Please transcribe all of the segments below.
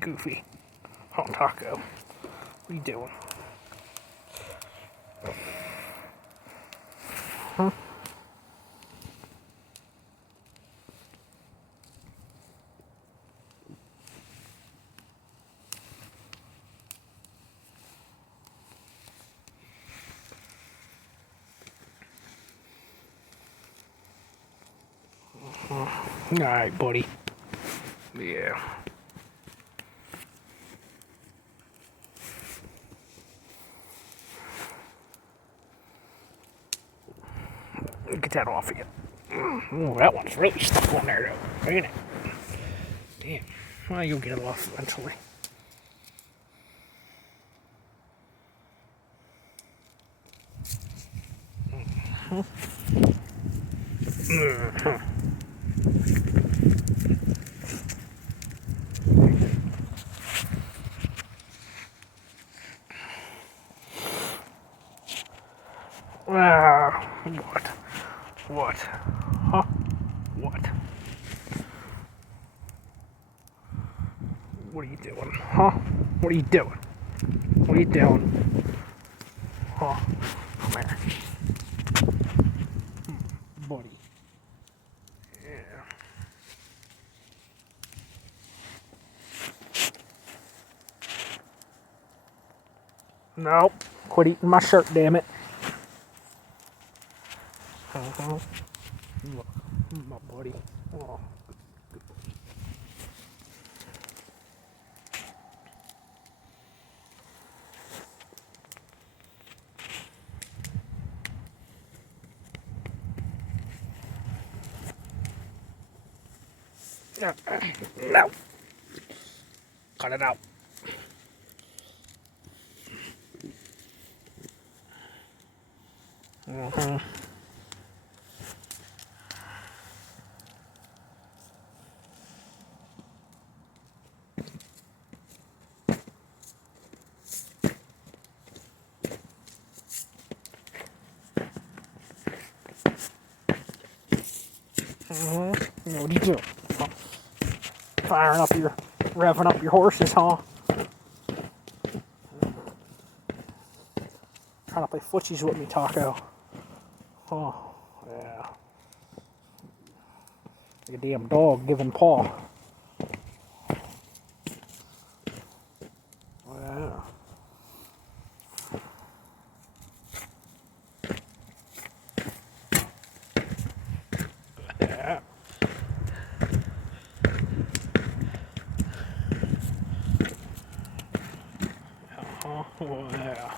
Goofy. Oh, Taco. What are you doing? Huh? Alright, buddy. Yeah. Get that off of you. Oh, that one's really stuck on there, though, ain't it? Damn. Well, you'll get it off eventually. What? What? Huh? What? What are you doing? Huh? What are you doing? What are you doing? Huh? Come here. Buddy. Yeah. No. Quit eating my shirt, damn it. Look, my buddy. Oh. No. Cut it out. What are you doing? Revving up your horses, huh? Trying to play footsies with me, Taco. Oh, yeah. Like a damn dog giving paw. Yeah. Yeah. Oh, yeah.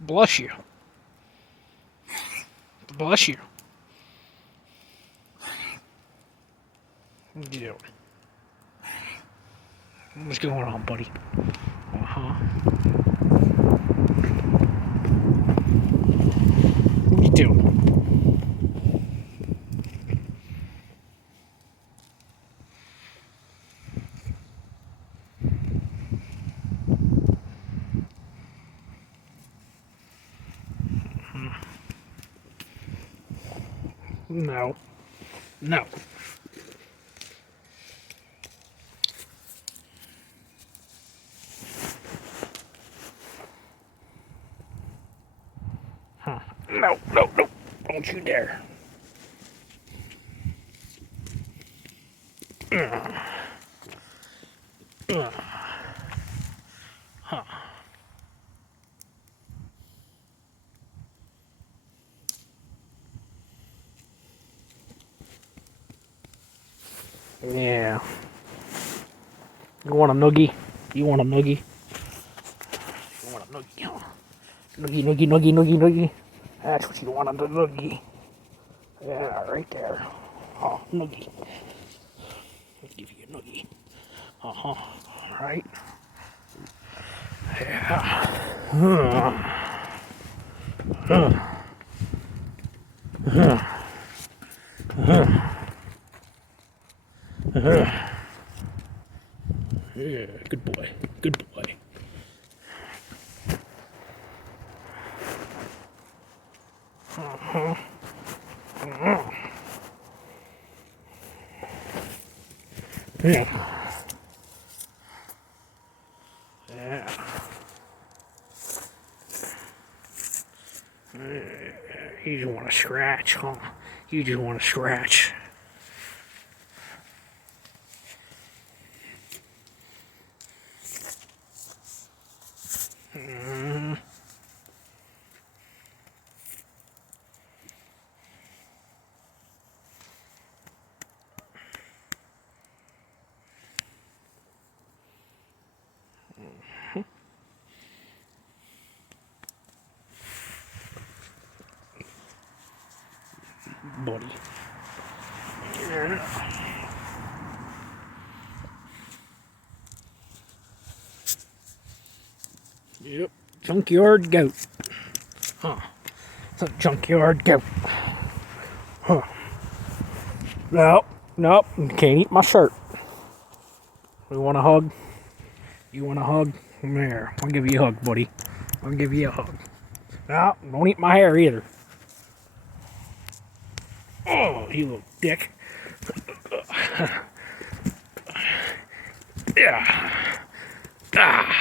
Bless you. Bless you. What are you doing? What's going on, buddy? Uh-huh. What are you doing? No. No. Huh. No, no, no. Don't you dare. Huh. Yeah. You want a noogie? You want a noogie? You want a noogie? Huh? Noogie, noogie, noogie, noogie, noogie. That's what you want, a noogie. Yeah, right there. Oh, noogie. I'll give you a noogie. Uh-huh. Right. Yeah. Yeah, good boy. Good boy. Yeah. Yeah. You just want to scratch, huh? You just want to scratch. Buddy. Yep. Junkyard goat. Huh. It's a junkyard goat. Huh. No. Nope. Can't eat my shirt. You want a hug? You want a hug? Come here. I'll give you a hug, buddy. I'll give you a hug. No, don't eat my hair either. Oh, you little dick. Yeah. Ah.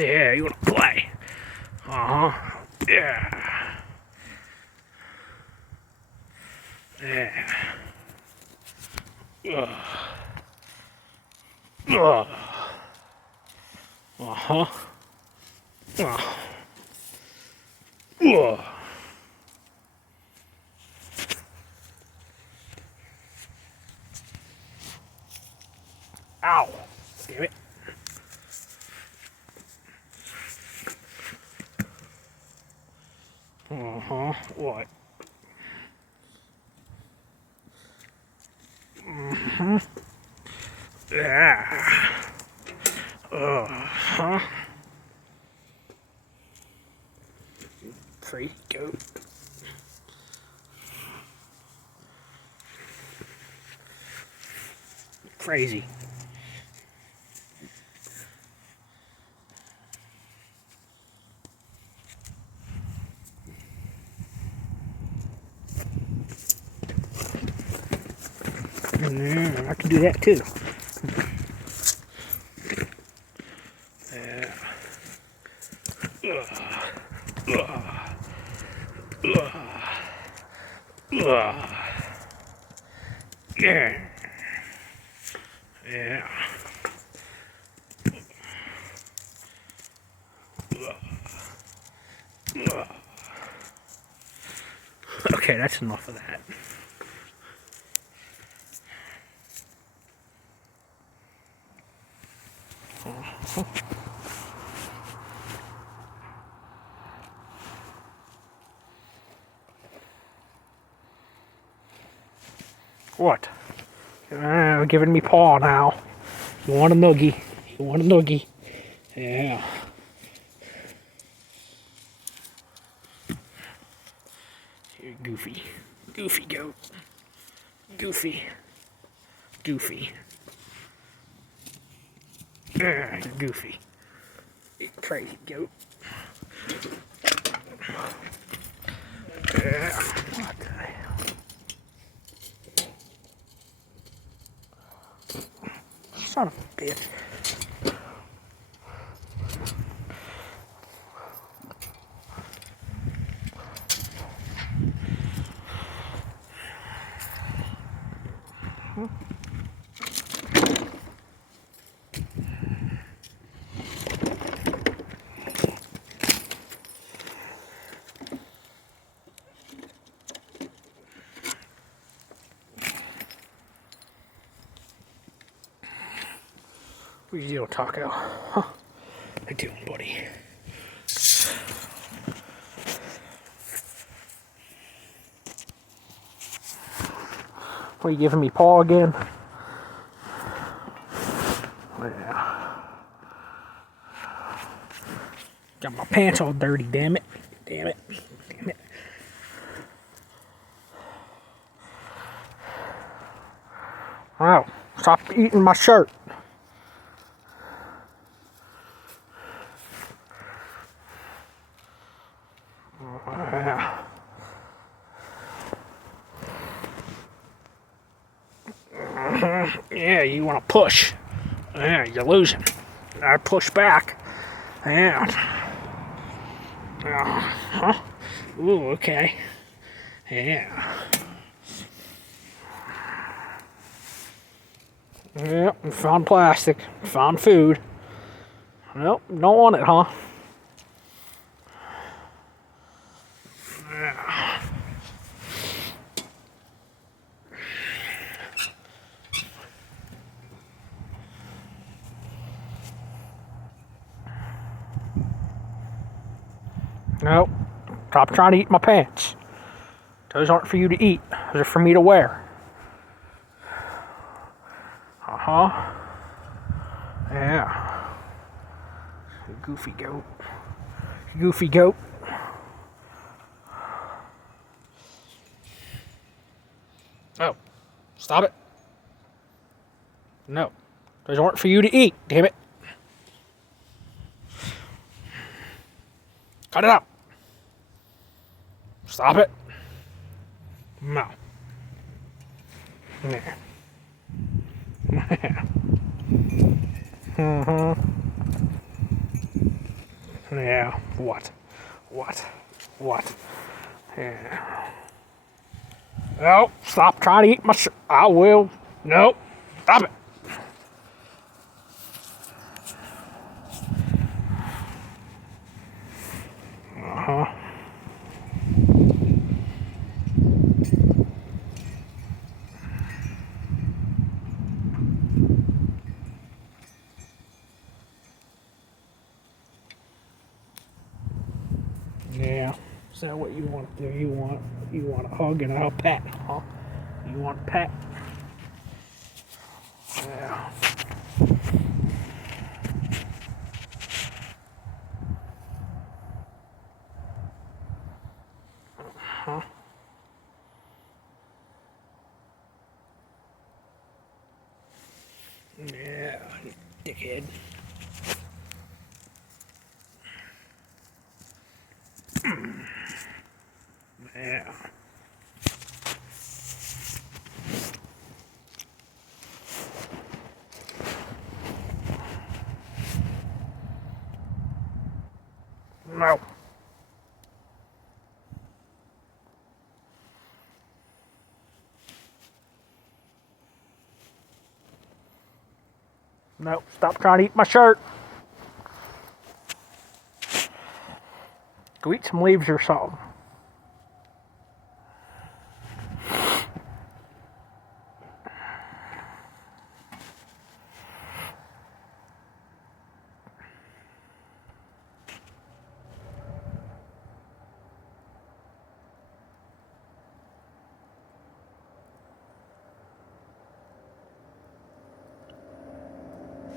Yeah, you want to play? Uh-huh. Yeah. Yeah. Uh-huh. Ow. Damn it. Uh-huh. What? Yeah. Uh-huh. Crazy goat. Crazy. Yeah, I can do that too. Yeah. Yeah. Okay, that's enough of that. What? Giving me paw now. You want a noogie? You want a noogie? Yeah. You're goofy. Goofy goat. Goofy. Goofy. You're goofy. You crazy goat. Yeah. What the hell? Son of a bitch. What you doing, Taco? Huh? How you doing, buddy? What, are you giving me paw again? Yeah. Got my pants all dirty, damn it. Damn it. Damn it. Wow. Stop eating my shirt. Yeah, you want to push. Yeah, you're losing. I push back. Yeah. Huh? Ooh, okay. Yeah. Yep, found plastic. Found food. Nope, don't want it, huh? Nope. Stop trying to eat my pants. Those aren't for you to eat. Those are for me to wear. Uh-huh. Yeah. Goofy goat. Goofy goat. Oh. Stop it. No. Those aren't for you to eat, damn it. Cut it out. Stop it. No. Yeah. Yeah. What? What? What? Yeah. No. Stop trying to eat my shirt. I will. No. Stop it. Uh-huh. Yeah. Is that what you want to do? You want a hug and a pet, huh? You want a pet? Yeah. Huh? Yeah, you dickhead. Yeah. No. No. Stop trying to eat my shirt. Go eat some leaves or something.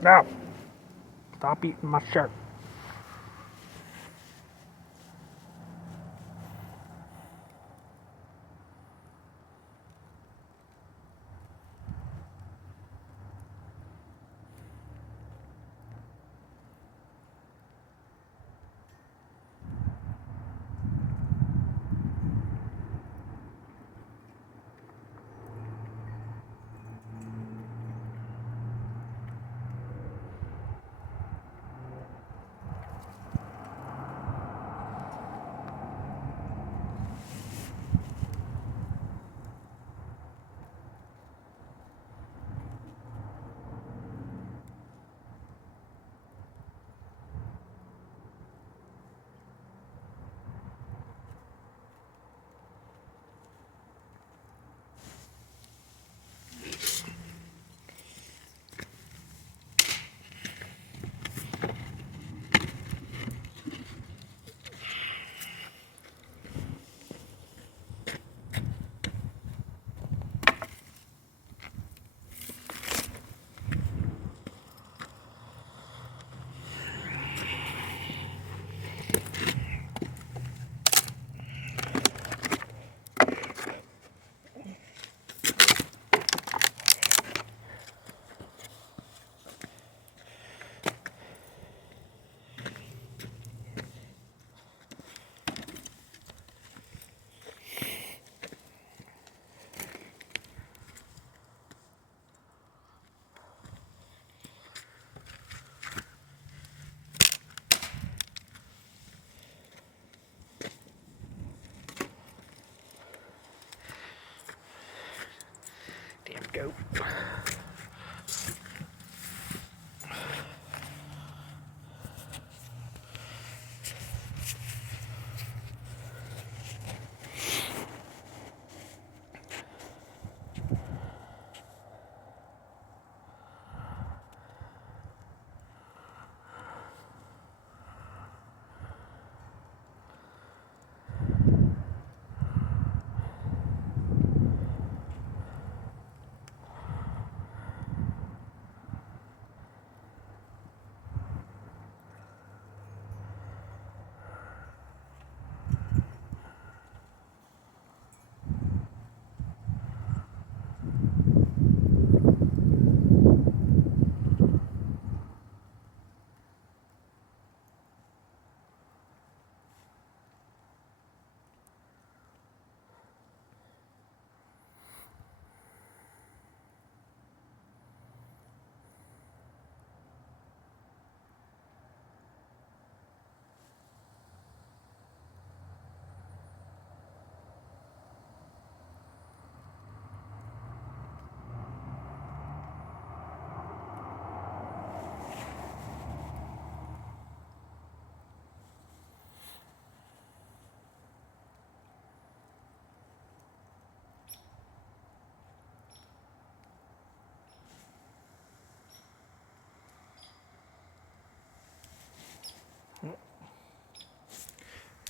No. Stop eating my shirt.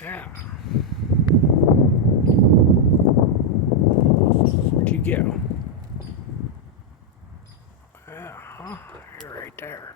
Yeah. Where'd you go? Yeah, huh? You're right there.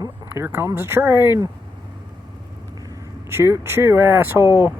Oh, here comes a train. Choo choo, asshole.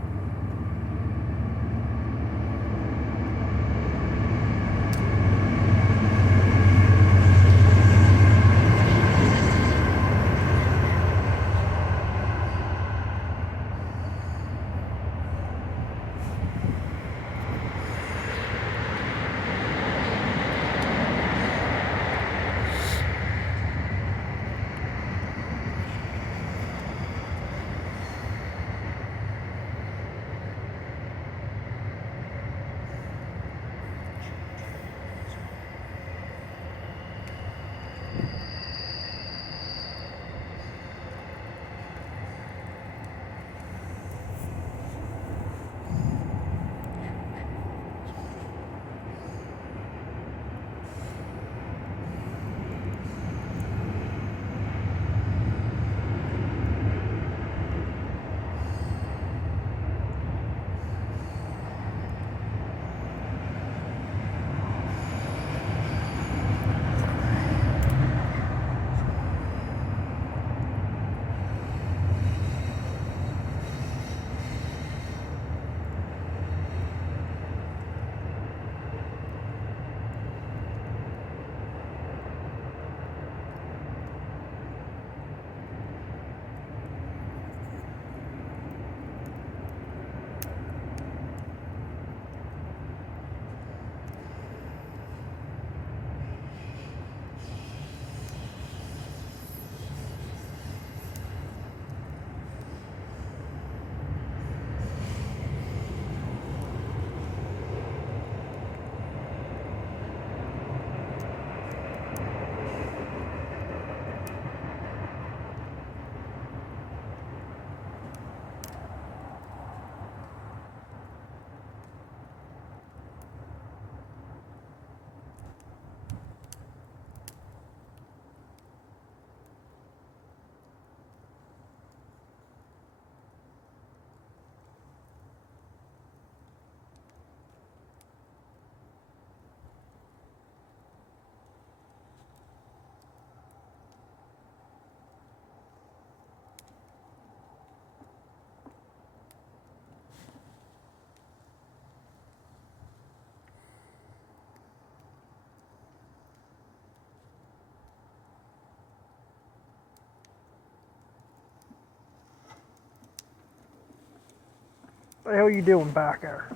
the hell you doing back there?